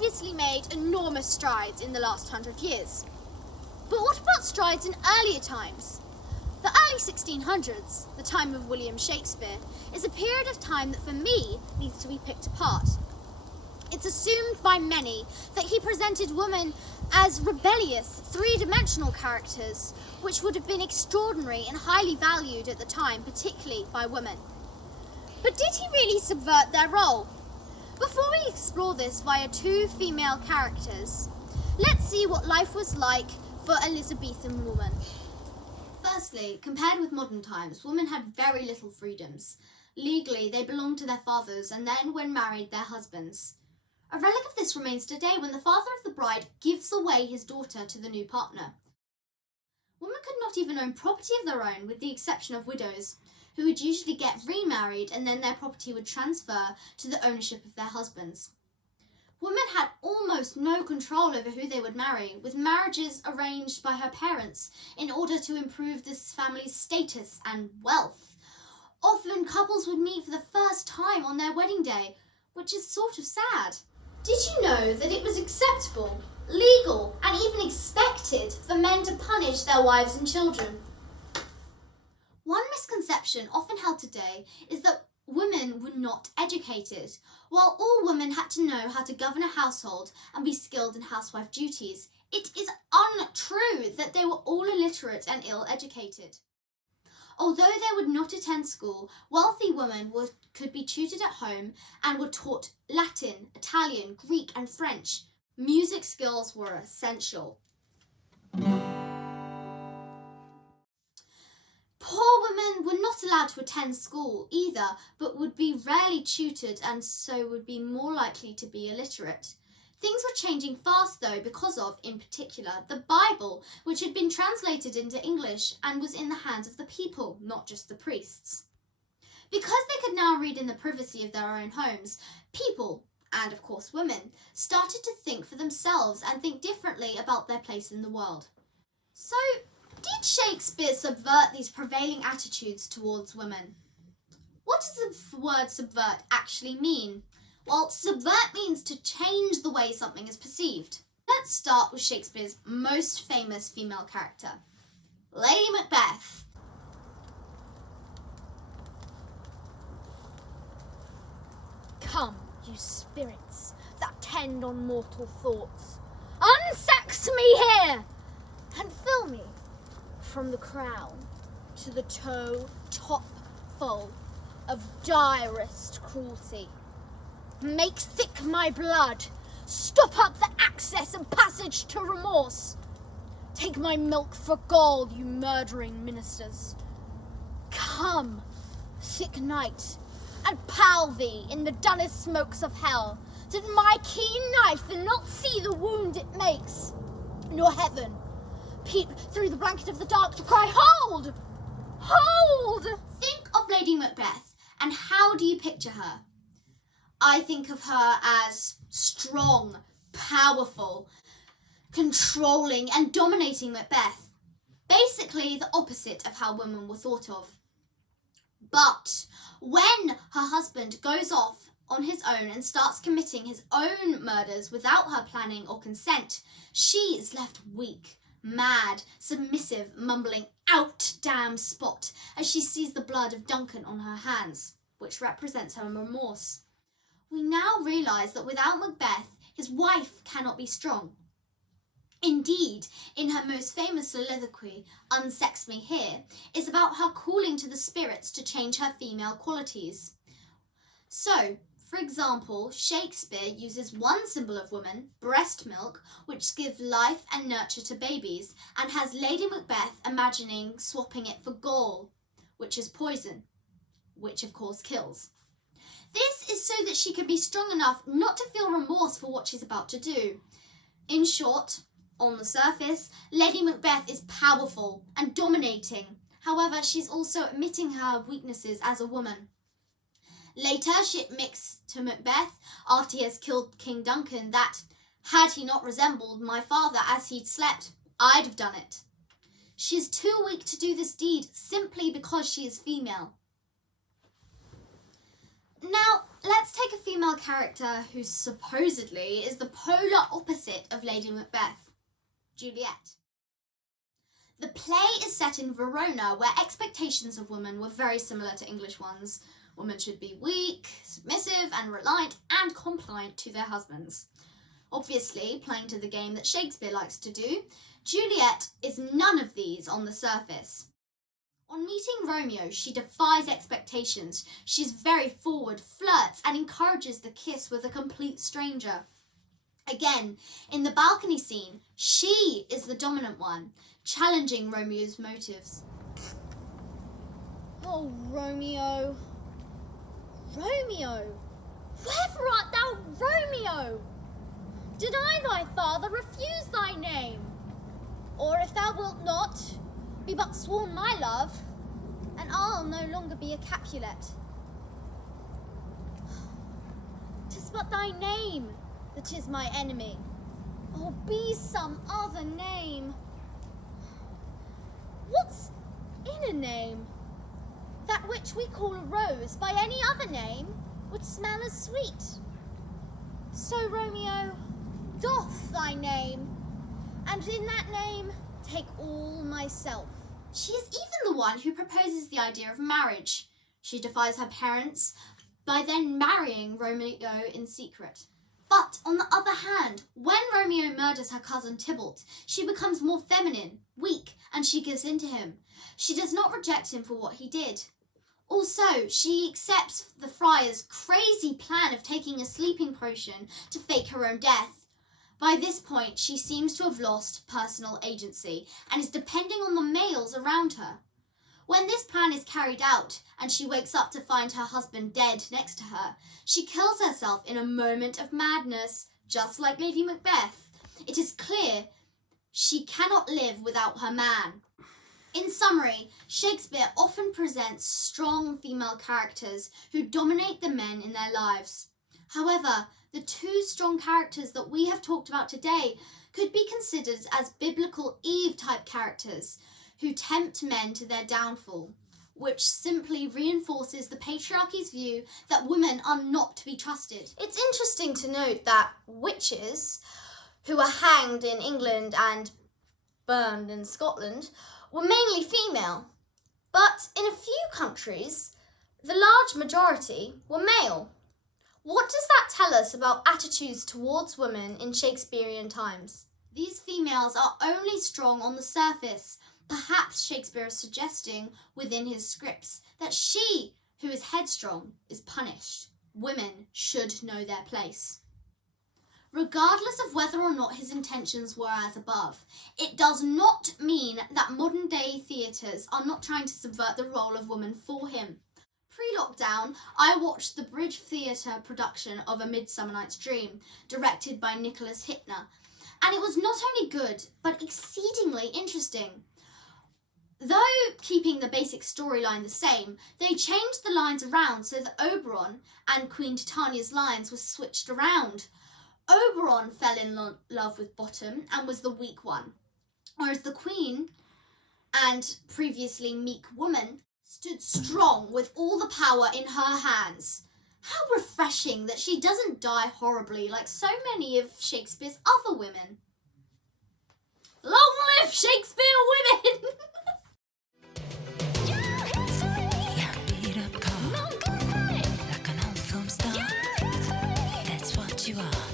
obviously made enormous strides in the last 100 years. But what about strides in earlier times? The early 1600s, the time of William Shakespeare, is a period of time that for me needs to be picked apart. It's assumed by many that he presented women as rebellious, three-dimensional characters, which would have been extraordinary and highly valued at the time, particularly by women. But did he really subvert their role? Before we explore this via two female characters, let's see what life was like for Elizabethan women. Firstly, compared with modern times, women had very little freedoms. Legally, they belonged to their fathers and then, when married, their husbands. A relic of this remains today when the father of the bride gives away his daughter to the new partner. Women could not even own property of their own, with the exception of widows, who would usually get remarried and then their property would transfer to the ownership of their husbands. Women had almost no control over who they would marry, with marriages arranged by her parents in order to improve this family's status and wealth. Often couples would meet for the first time on their wedding day, which is sort of sad. Did you know that it was acceptable, legal, and even expected for men to punish their wives and children? One misconception often held today is that women were not educated. While all women had to know how to govern a household and be skilled in housewife duties, it is untrue that they were all illiterate and ill-educated. Although they would not attend school, wealthy women could be tutored at home and were taught Latin, Italian, Greek, and French. Music skills were essential. Poor women were not allowed to attend school either, but would be rarely tutored and so would be more likely to be illiterate. Things were changing fast though because of, in particular, the Bible, which had been translated into English and was in the hands of the people, not just the priests. Because they could now read in the privacy of their own homes, people, and of course women, started to think for themselves and think differently about their place in the world. So, did Shakespeare subvert these prevailing attitudes towards women? What does the word subvert actually mean? Well, subvert means to change the way something is perceived. Let's start with Shakespeare's most famous female character, Lady Macbeth. Come, you spirits that tend on mortal thoughts, unsex me here, and fill me from the crown to the toe top full of direst cruelty. Make thick my blood, stop up the access and passage to remorse. Take my milk for gall, you murdering ministers. Come, thick night, and pall thee in the dullest smokes of hell, that my keen knife will not see the wound it makes, nor heaven peep through the blanket of the dark to cry, hold! Hold! Think of Lady Macbeth, and how do you picture her? I think of her as strong, powerful, controlling and dominating Macbeth. Basically the opposite of how women were thought of. But when her husband goes off on his own and starts committing his own murders without her planning or consent, she is left weak, mad, submissive, mumbling, "Out, damn spot," as she sees the blood of Duncan on her hands, which represents her remorse. We now realise that without Macbeth, his wife cannot be strong. Indeed, in her most famous soliloquy, Unsex Me Here, is about her calling to the spirits to change her female qualities. So, for example, Shakespeare uses one symbol of woman, breast milk, which gives life and nurture to babies, and has Lady Macbeth imagining swapping it for gall, which is poison, which of course kills. This is so that she can be strong enough not to feel remorse for what she's about to do. In short, on the surface, Lady Macbeth is powerful and dominating. However, she's also admitting her weaknesses as a woman. Later, she admits to Macbeth, after he has killed King Duncan, that, had he not resembled my father as he'd slept, I'd have done it. She is too weak to do this deed simply because she is female. Now, let's take a female character who supposedly is the polar opposite of Lady Macbeth, Juliet. The play is set in Verona, where expectations of women were very similar to English ones. Women should be weak, submissive, and reliant and compliant to their husbands. Obviously, playing to the game that Shakespeare likes to do, Juliet is none of these on the surface. On meeting Romeo, she defies expectations. She's very forward, flirts, and encourages the kiss with a complete stranger. Again, in the balcony scene, she is the dominant one, challenging Romeo's motives. Oh, Romeo. Romeo! Wherefore art thou Romeo? Did I thy father refuse thy name? Or if thou wilt not, be but sworn my love, and I'll no longer be a Capulet. 'Tis but thy name that is my enemy. Oh, be some other name. What's in a name? That which we call a rose by any other name would smell as sweet. So, Romeo, doff thy name, and in that name take all myself. She is even the one who proposes the idea of marriage. She defies her parents by then marrying Romeo in secret. But on the other hand, when Romeo murders her cousin Tybalt, she becomes more feminine, weak, and she gives in to him. She does not reject him for what he did. Also, she accepts the friar's crazy plan of taking a sleeping potion to fake her own death. By this point, she seems to have lost personal agency and is depending on the males around her. When this plan is carried out and she wakes up to find her husband dead next to her, she kills herself in a moment of madness, just like Lady Macbeth. It is clear she cannot live without her man. In summary, Shakespeare often presents strong female characters who dominate the men in their lives. However, the two strong characters that we have talked about today could be considered as biblical Eve-type characters who tempt men to their downfall, which simply reinforces the patriarchy's view that women are not to be trusted. It's interesting to note that witches, who are hanged in England and burned in Scotland, were mainly female, but in a few countries, the large majority were male. What does that tell us about attitudes towards women in Shakespearean times? These females are only strong on the surface. Perhaps Shakespeare is suggesting within his scripts that she who is headstrong is punished. Women should know their place. Regardless of whether or not his intentions were as above, it does not mean that modern day theatres are not trying to subvert the role of woman for him. Pre-lockdown, I watched the Bridge Theatre production of A Midsummer Night's Dream, directed by Nicholas Hittner, and it was not only good, but exceedingly interesting. Though keeping the basic storyline the same, they changed the lines around so that Oberon and Queen Titania's lines were switched around. Oberon fell in love with Bottom and was the weak one, whereas the Queen and previously meek woman stood strong with all the power in her hands. How refreshing that she doesn't die horribly like so many of Shakespeare's other women. Long live Shakespeare women! Beat up car, like an old film star. That's what you are.